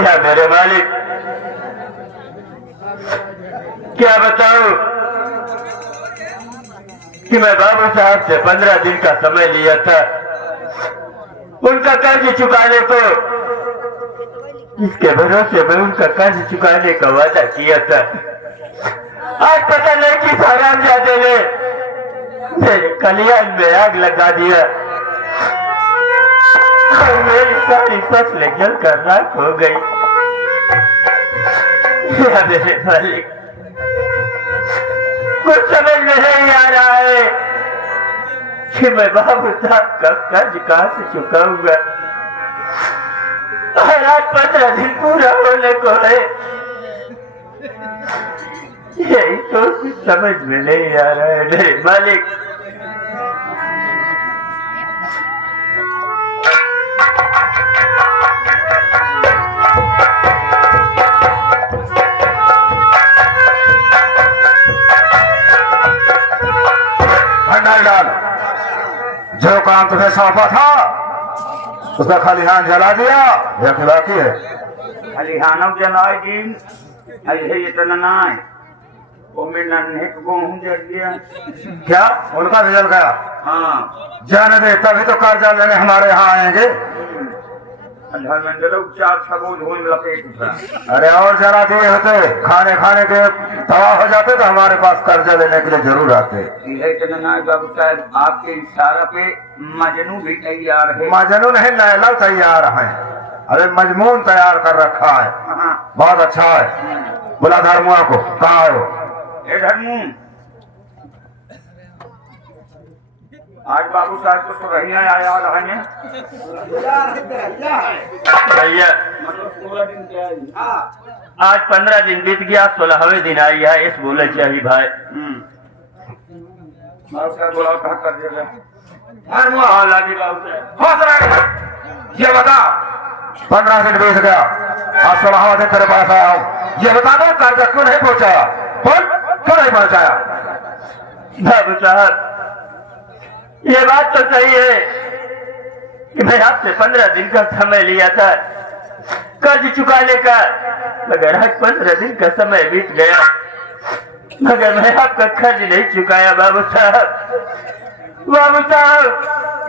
या मेरे मालिक, क्या बताऊं कि मैं बाबू साहब से 15 दिन का समय लिया था उनका कर्ज चुकाने को। इसके भरोसे मैं उनका कर्ज चुकाने का वादा किया था। आज पता नहीं कि हरामजादे ने मेरे कल्याण में आग लगा दिया और मेरी सारी फसलें जलकर राख हो गई। या मेरे मालिक, कुछ समझ में नहीं आ रहा है कि मैं बाबू साहब का कर्ज कहां से चुकाऊंगा। और आज 15 दिन पूरा होने को है, यही तो कुछ समझ में नहीं आ रहा है मेरे मालिक। डाल जो काम तुम्हें सौंपा था उसका खलिहान जला दिया या कि बाकी है? खलिहानों जलाए दिन ऐसे इतना नाय वो मेरा नेक गेहूं जल गया। क्या उनका भी जल गया? हाँ, जाने दे, तभी तो कर्जा लेने हमारे यहाँ आएंगे। धर्मेंद्र चार सबूत हुई लपेट था। अरे और जरा दिए होते, खाने खाने के तवा हो जाते तो हमारे पास कर्जा लेने के लिए जरूर आते। बाबू साहब, आपके इशारा पे मजनू भी तैयार है। मजनू नहीं, लैला तैयार है। अरे मजमून तैयार कर रखा है। हाँ। बहुत अच्छा है। बोला धर्मुआ को, कहाँ है वो? धर्मू, आज बाबू साहब को तो रहिया आया रहने भैया, आज 15 दिन बीत गया, 16वें दिन आई है। इस बोले चाहिए भाई। बाबू साहब बोला कहा कर देगा। हाँ लागी बाबू साहब, ये बता, 15 दिन बीत गया, आज 16वां दिन तेरे पास आया हूँ। ये बता दो कर्जा क्यों नहीं पहुंचाया? बोल, क्यों नहीं पहुंचाया? बाबू साहब, ये बात तो सही है कि मैं आपसे 15 दिन का समय लिया था कर्ज चुकाने का, मगर आज 15 दिन का समय बीत गया मगर मैं आपका कर्ज नहीं चुकाया। बाबू साहब, बाबू साहब,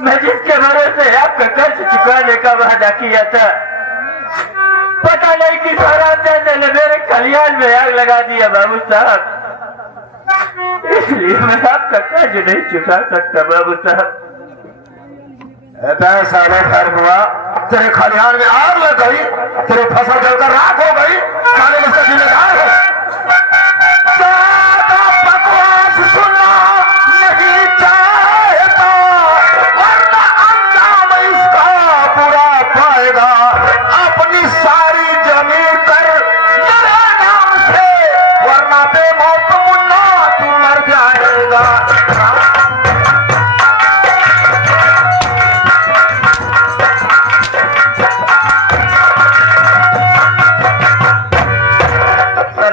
मैं जिसके भरोसे आपका कर्ज चुकाने का वादा किया था, पता नहीं कि हरामजादे ने मेरे कल्याण में आग लगा दिया। बाबू साहब, इसलिए मैं आपका कर्ज नहीं चुका सकता। बाबू साहब, साले धर्मुआ, तेरे खलिहान में आग लग गई, तेरी फसल जलकर राख हो गई, साले इसका जिम्मेदार हो। बकवास सुनना नहीं चाहता, वरना अंजाम इसका बुरा पाएगा। अपनी सारी जमीन कर मेरे नाम से, वरना बेमौत मुन्ना तू मर जाएगा।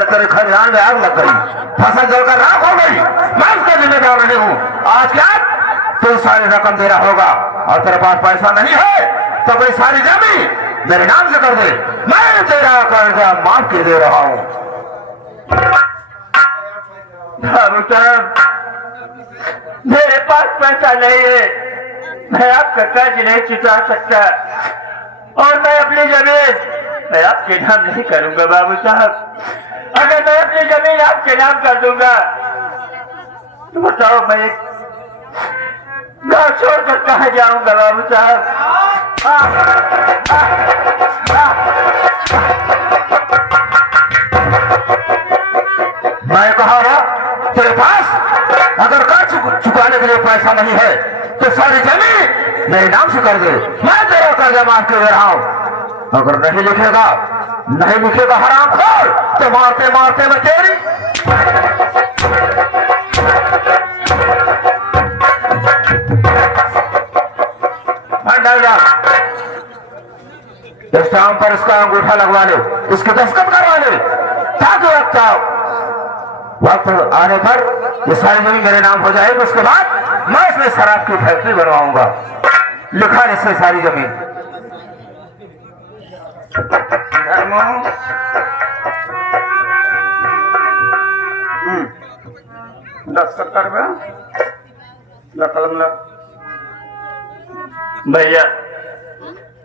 तेरे खलिहान में आग लग गई, फसल जलकर राख हो गई, मैं उसका जिम्मेदार नहीं हूँ। आज क्या तू सारी रकम देना होगा, और तेरे पास पैसा नहीं है तो कोई सारी जमीन मेरे नाम से कर दे, मैं तेरा कर्जा माफ के दे रहा हूँ। बाबू साहब, मेरे पास पैसा नहीं है, मैं आपका कर्ज नहीं चुका सकता और मैं अपनी जमीन मैं आपके नाम नहीं करूंगा। बाबू साहब, अगर मैं अपनी जमीन आपके नाम कर दूंगा तो बताओ मैं एक गाँव छोड़कर कहाँ जाऊंगा। बाबू साहब, मैं कहा था तेरे पास अगर कर्ज चुकाने के लिए पैसा नहीं है तो सारी जमीन मेरे नाम से कर दे, मैं तेरा कर्जा माफ कर दे रहा हूँ। अगर नहीं लिखेगा हराम खोर तो मारते मारते मैं तेरी स्टाम्प पर इसका अंगूठा लगवा ले, इसके दस्तखत करवा ले, ताकि वक्त आने पर ये सारी जमीन मेरे नाम हो जाएगी। उसके बाद मैं इसमें शराब की फैक्ट्री बनवाऊंगा। लिखा है इससे सारी जमीन। धर्मो दस्तखत करबे कलम ला। भैया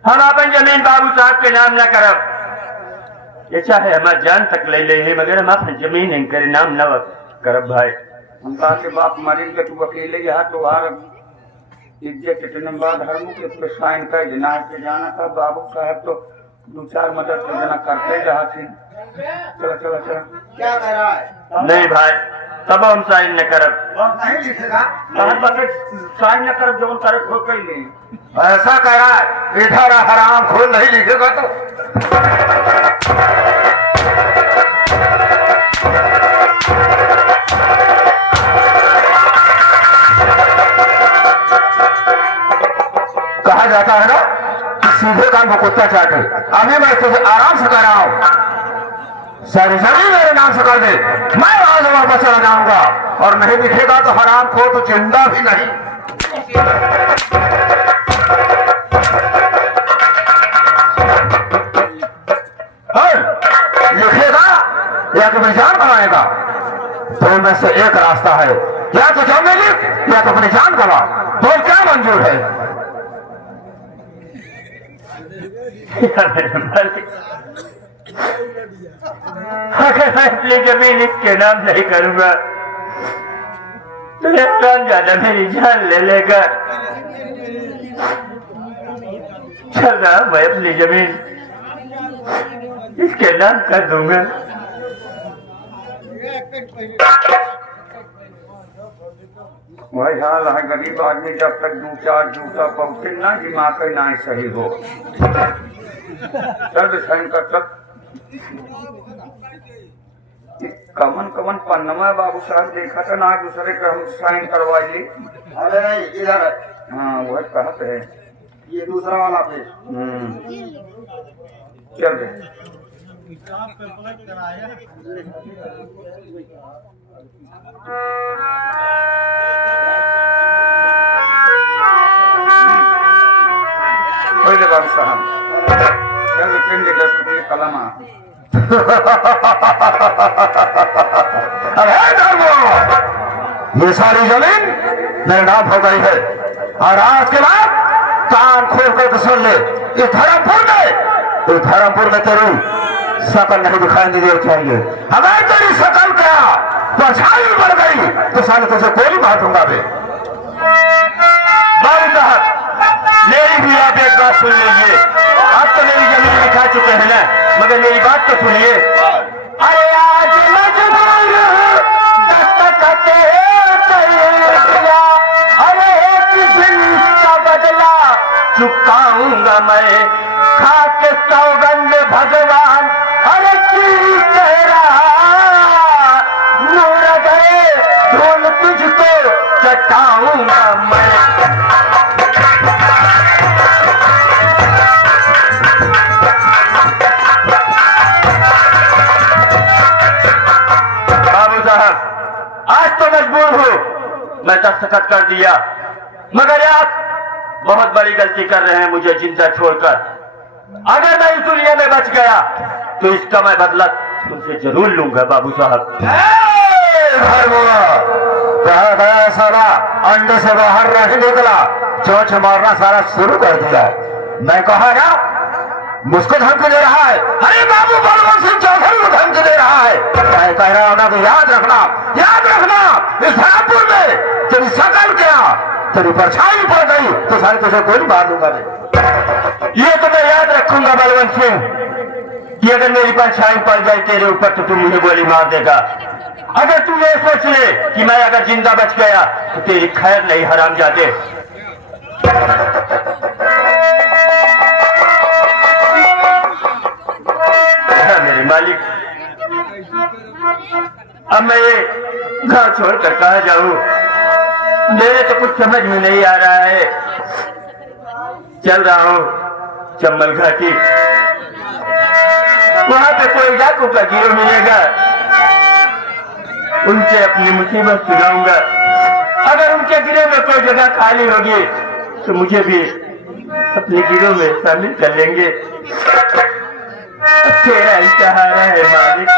हम अपन जमीन बाबू साहब के नाम न करब, ये चाहे हमार जान तक ले ले, मगर हम अपन जमीन इनके नाम न करब भाई। हम कहा के बाप मरीन के तू अकेले यहाँ तो हार इज्जत इतने बाद हर मुख पे साइन कर देना के जाना था। बाबू साहब तो 2-4 मदद के जना करते रहा थी। चलो चलो चलो। क्या कह रहा है? नहीं भाई, तब हम साइन न करब। और नहीं लिखेगा? साइन न कर जो करे खो कर ले। ऐसा कह रहा है, इधर हराम खोल नहीं लिखेगा तो कहा जाता है ना कि सीधे काम को कुत्ता चाटे। अभी मैं तुझे आराम से कह रहा हूं, सारी जमीन मेरे नाम से कर दे, मैं आज वापस चला जाऊंगा। और नहीं लिखेगा तो हराम खो तो जिंदा भी नहीं। लिखेगा या तो अपनी जान गवाएगा, तो में से एक रास्ता है, या तो जमीन लिख या तो अपनी जान गवा। तो क्या मंजूर है? अगर मैं अपनी जमीन इसके नाम नहीं करूंगा तो ये कौन ज्यादा मेरी जान ले लेगा। चल रहा मैं अपनी जमीन इसके नाम कर दूंगा। वही हाल है, गरीब आदमी जब तक 2-4 जूता पहुंचे ना दिमाग का ना सही हो। चल साइन कर चल। कमन कमन पन्नमा बाबू साहब देखा था ना, दूसरे का हम साइन करवा ली। अरे नहीं, इधर है। हाँ वही कहते है। ये दूसरा वाला पेज। चल दे। कोई दे बाबू साहब, चल पेन दे 10 रुपये कलम आ। अरे ये सारी जमीन मेरे नाम हो गई है। और आज के बाद कान खोल कर सुन ले, इस धर्मपुर में तेरी शकल नहीं दिखाई देनी चाहिए। अगर तेरी शकल का परछाई बढ़ गई तो साले तुझे गोली मार दूंगा। बे बाबू साहब मेरी भी आप एक बात सुन लीजिए। आप तो मेरी जमीन दिखा चुके हैं ना, मगर मेरी बात तो सुनिए। अरे आज मजबूर दस्तखत दिया, अरे एक दिन का बदला चुकाऊंगा मैं, खा के सौगंध भगवान। अरे की तेरा नूर गए धूल तुझको चटाऊंगा मैं। आज तो मजबूर हूं, मैं दस्तखत कर दिया, मगर आप बहुत बड़ी गलती कर रहे हैं मुझे जिंदा छोड़कर। अगर मैं इस दुनिया में बच गया तो इसका मैं बदला तुमसे जरूर लूंगा बाबू साहब। सारा अंडे से बाहर नहीं निकला, चोंच मारना सारा शुरू कर दिया। मैं कहा ना मुझको धमकी दे रहा है। अरे बाबू बलवंत सिंह चौधरी को धमकी दे रहा है। मैं कह रहा हूं ना तो याद रखना इस धर्मपुर में तेरी शकल क्या, तेरी परछाई पड़ गई तो सारी तुझे गोली मार दूंगा। ये तो मैं याद रखूंगा बलवंत सिंह कि अगर मेरी परछाई पड़ जाए तेरे ऊपर तो तू मुझे गोली मार देगा। अगर तू ये सोच ले कि मैं अगर जिंदा बच गया तो तेरी खैर नहीं हरामजादे। मेरे मालिक, अब मैं ये घर छोड़कर कहा जाऊं, मेरे तो कुछ समझ में नहीं आ रहा है। चल रहा हूं चंबल घाटी। वहां पे कोई डाकू का गिरोह मिलेगा, उनसे अपनी मुसीबत सुनाऊंगा। अगर उनके गिरोह में कोई जगह खाली होगी तो मुझे भी अपने गिरोह में शामिल कर लेंगे। तेरा ही सहारा है मालिक।